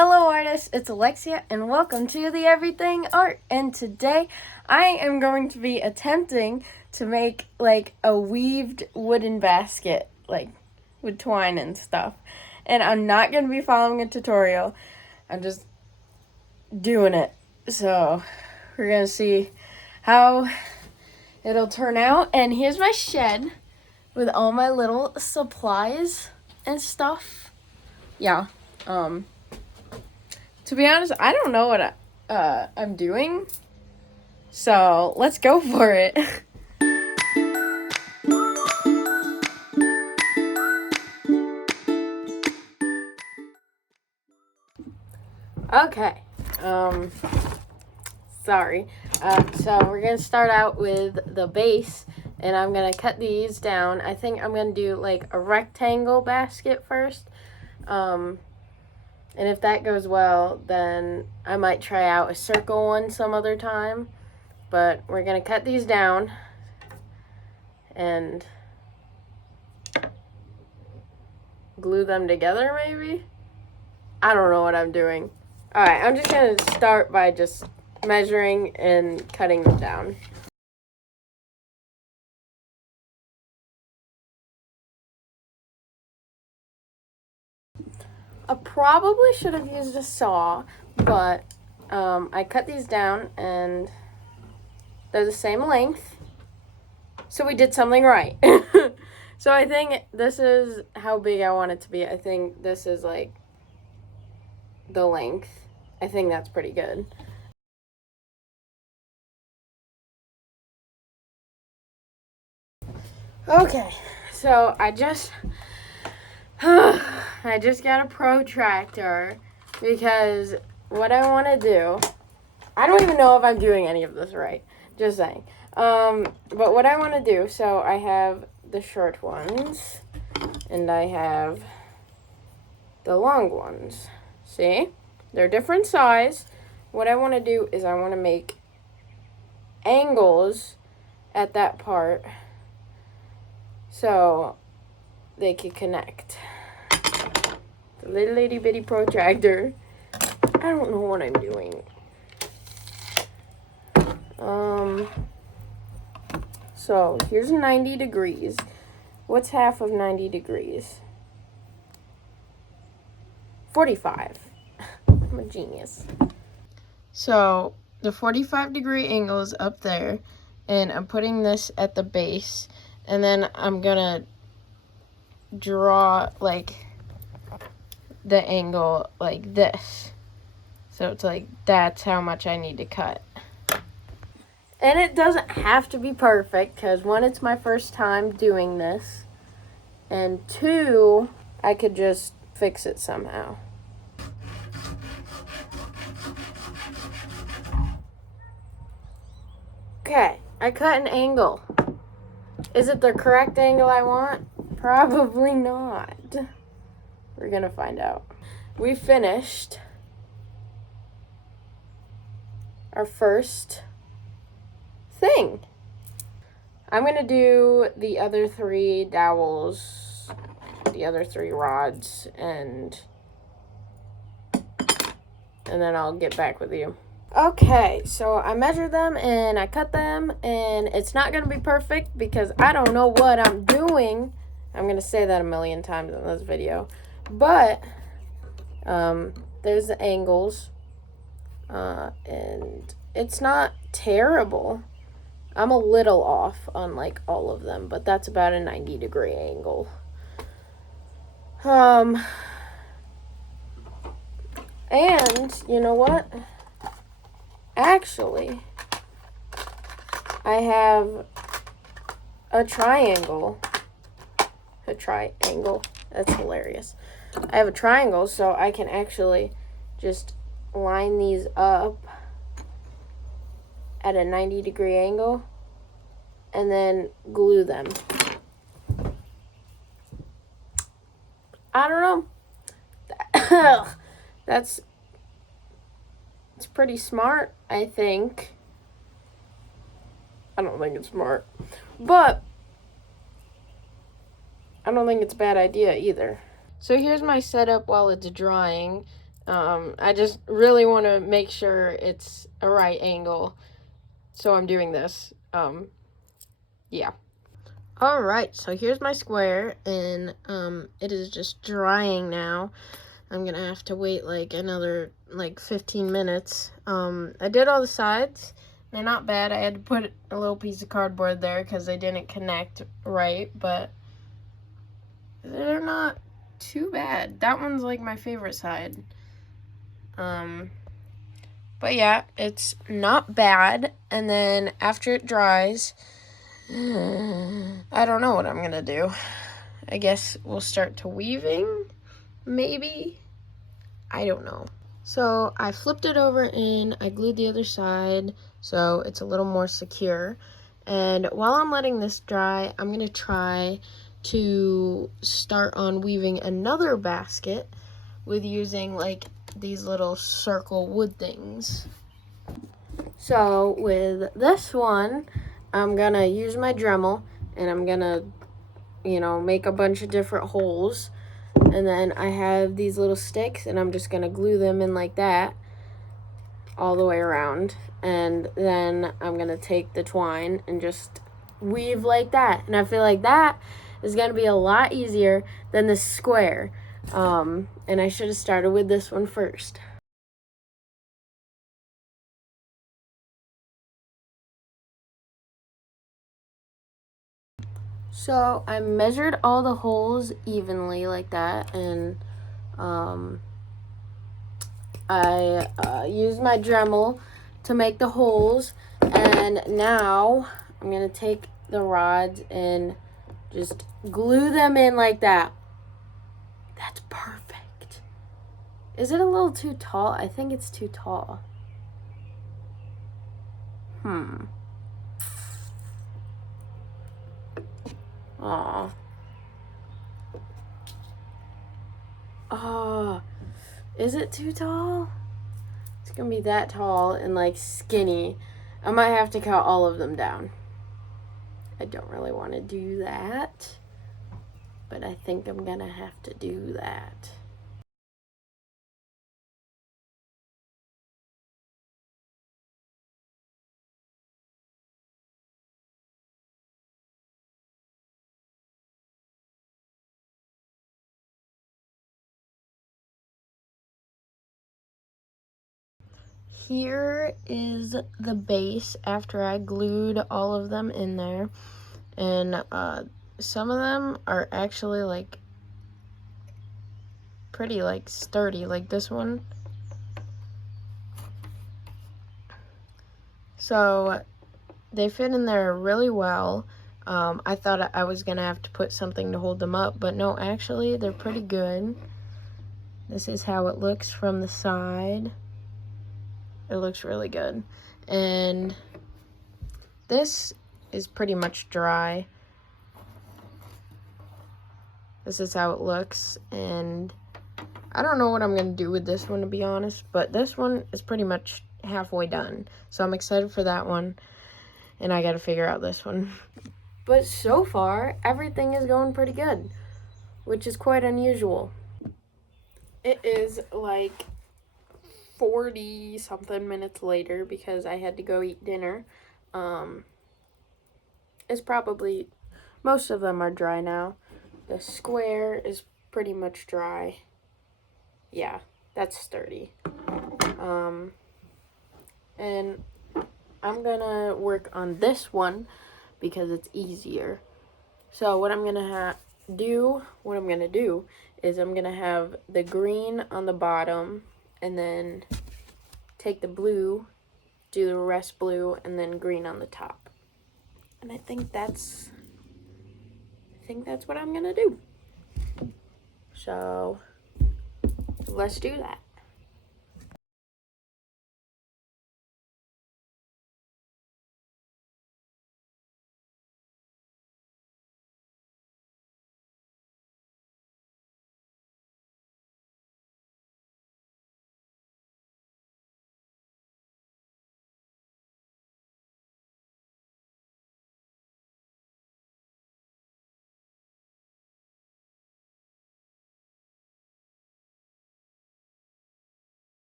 Hello artists, it's Alexia and welcome to the Everything Art. And today I am going to be attempting to make like a weaved wooden basket, like with twine and stuff. And I'm not going to be following a tutorial. I'm just doing it. So we're going to see how it'll turn out. And here's my shed with all my little supplies and stuff. Yeah. To be honest, I don't know what I'm doing, so let's go for it. Okay, sorry. So we're gonna start out with the base, and I'm gonna cut these down. I think I'm gonna do like a rectangle basket first. And if that goes well, then I might try out a circle one some other time. But we're going to cut these down and glue them together, maybe? I don't know what I'm doing. All right, I'm just going to start by just measuring and cutting them down. I probably should have used a saw, but I cut these down and they're the same length. So we did something right. So I think this is how big I want it to be. I think this is like the length. I think that's pretty good. Okay, so I just got a protractor because what I want to do, I don't even know if I'm doing any of this right, just saying. But what I want to do, so I have the short ones and I have the long ones. See? They're different size. What I want to do is I want to make angles at that part so they can connect. The little itty bitty protractor. I don't know what I'm doing. So here's 90 degrees. What's half of 90 degrees? 45. I'm a genius. So the 45-degree angle is up there, and I'm putting this at the base, and then I'm gonna draw like the angle like this. So it's like that's how much I need to cut. And it doesn't have to be perfect because one, it's my first time doing this, and two, I could just fix it somehow. Okay, I cut an angle. Is it the correct angle I want? Probably not. We're gonna find out. We finished our first thing. I'm gonna do the other 3 dowels, the other 3 rods, and then I'll get back with you. Okay, so I measured them and I cut them, and it's not gonna be perfect because I don't know what I'm doing. I'm gonna say that a million times in this video, but there's the angles, and it's not terrible. I'm a little off on like all of them, but that's about a 90-degree angle. And you know what? Actually, I have a triangle. A triangle. That's hilarious. I have a triangle, so I can actually just line these up at a 90-degree angle and then glue them. I don't know. It's pretty smart, I think. I don't think it's smart, but I don't think it's a bad idea either. So here's my setup while it's drying. I just really want to make sure it's a right angle, so I'm doing this. Yeah. All right, so here's my square, and it is just drying now. I'm gonna have to wait like another 15 minutes. I did all the sides. They're not bad. I had to put a little piece of cardboard there because they didn't connect right, but they're not too bad. That one's like my favorite side. But yeah, it's not bad. And then after it dries, I don't know what I'm gonna do. I guess we'll start to weaving, maybe. I don't know. So I flipped it over and I glued the other side so it's a little more secure. And while I'm letting this dry, I'm gonna try to start on weaving another basket with using like these little circle wood things. So with this one, I'm gonna use my Dremel and I'm gonna, make a bunch of different holes. And then I have these little sticks and I'm just gonna glue them in like that all the way around. And then I'm gonna take the twine and just weave like that. And I feel like that is gonna be a lot easier than the square. And I should have started with this one first. So I measured all the holes evenly like that, and I used my Dremel to make the holes, and now I'm gonna take the rods and just glue them in like that. That's perfect. Is it a little too tall? I think it's too tall. Aw. Oh, is it too tall? It's gonna be that tall and like skinny. I might have to cut all of them down. I don't really want to do that, but I think I'm gonna have to do that. Here is the base after I glued all of them in there, and some of them are actually like pretty like sturdy, like this one. So they fit in there really well. I thought I was gonna have to put something to hold them up, but no, actually they're pretty good. This is how it looks from the side. It looks really good. And this is pretty much dry. This is how it looks, and I don't know what I'm gonna do with this one, to be honest, but this one is pretty much halfway done. So I'm excited for that one, and I gotta figure out this one. But so far, everything is going pretty good, which is quite unusual. It is like 40 something minutes later because I had to go eat dinner. It's probably, most of them are dry now. The square is pretty much dry. Yeah, that's sturdy. And I'm gonna work on this one because it's easier. So what I'm gonna do is I'm gonna have the green on the bottom and then take the blue, do the rest blue, and then green on the top. And I think that's what I'm gonna do. So let's do that.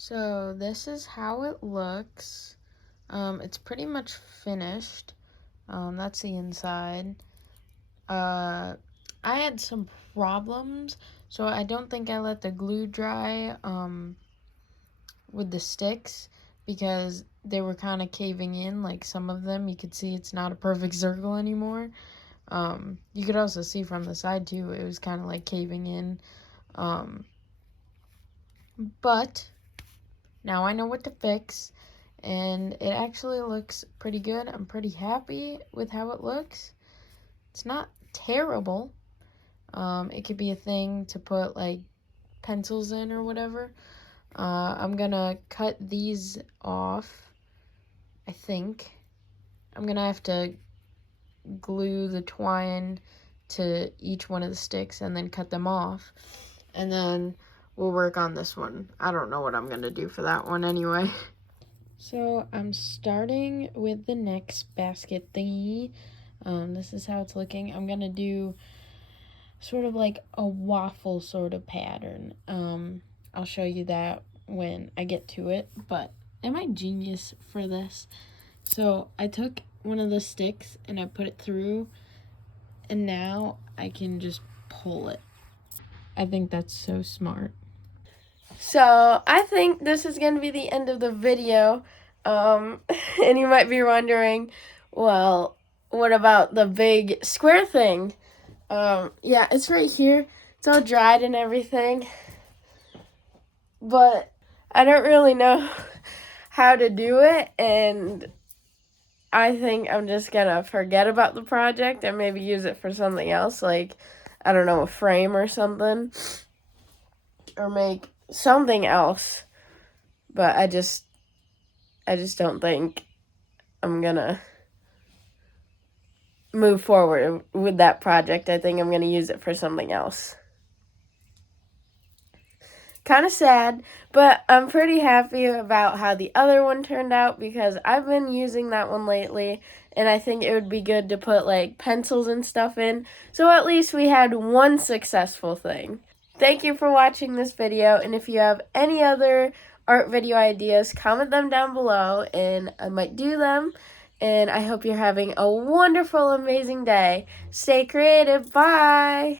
So this is how it looks. It's pretty much finished. That's the inside. I had some problems, so I don't think I let the glue dry with the sticks because they were kind of caving in. Like some of them, you could see it's not a perfect circle anymore. You could also see from the side too, it was kind of like caving in. But now I know what to fix, and it actually looks pretty good. I'm pretty happy with how it looks. It's not terrible. It could be a thing to put like pencils in or whatever. I'm gonna cut these off, I think. I'm gonna have to glue the twine to each one of the sticks and then cut them off. And then we'll work on this one. I don't know what I'm gonna do for that one anyway. So I'm starting with the next basket thingy. This is how it's looking. I'm gonna do sort of like a waffle sort of pattern. I'll show you that when I get to it, but am I genius for this? So I took one of the sticks and I put it through, and now I can just pull it. I think that's so smart. So I think this is going to be the end of the video. And you might be wondering, well, what about the big square thing? Yeah, it's right here. It's all dried and everything. But I don't really know how to do it, and I think I'm just gonna forget about the project and maybe use it for something else, like, I don't know, a frame or something. Or make something else. But I just don't think I'm gonna move forward with that project. I think I'm gonna use it for something else. Kind of sad, but I'm pretty happy about how the other one turned out because I've been using that one lately, and I think it would be good to put like pencils and stuff in, so at least we had one successful thing. Thank you for watching this video, and if you have any other art video ideas, comment them down below and I might do them. And I hope you're having a wonderful, amazing day. Stay creative. Bye!